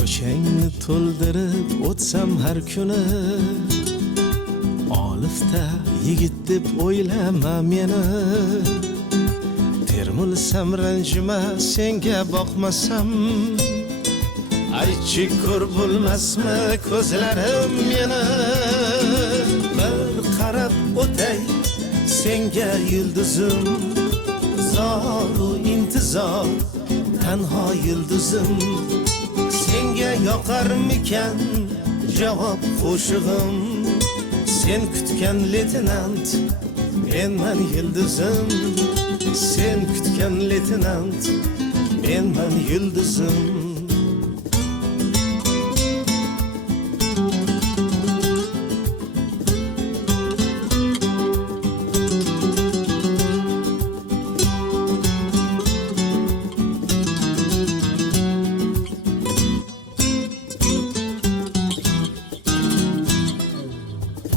ko'changni to'ldirib o'tsam har kuni, olifta yigit deb o'ylama meni. Termulsam ranjima senga boqmasam, aytchi ko'r bo'lmasmi ko'zlarim meni. Bir qarab o'tay senga yulduzim, zoru intizor tanho yulduzim. Senga yoqarmikan javob qo'shig'im, sen kutgan leytenant menman yulduzim. Sen kutgan leytenant menman yulduzim.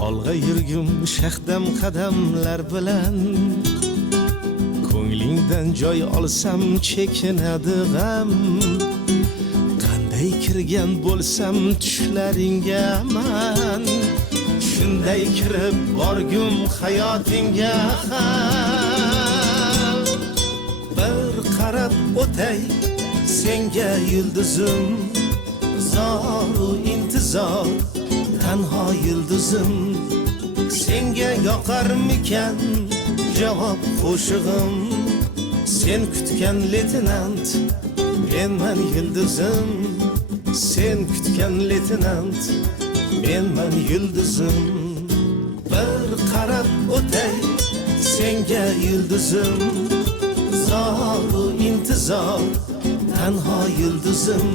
Olg'a yurgum shahdam qadamlar bilan, ko'nglingdan joy olsam chekinadi g'am. Qanday kirgan bo'lsam tushlaringga man, shunday kirib borgum hayotingga ham. Bir qarab o'tay senga yulduzim, zoru intizor tanho yulduzim. Senga yoqarmikan javob qo'shig'im, sen kutgan leytenant menman yulduzim. Sen kutgan leytenant menman yulduzim. Bir qarab o'tay senga yulduzim, zoru intizor tanho yulduzim.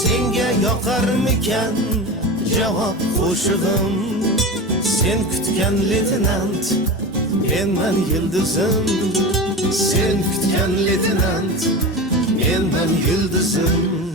Senga yoqarmikan javob qo'shig'im, sen kutgan leytenant menman yulduzim. Sen kutgan leytenant menman yulduzim.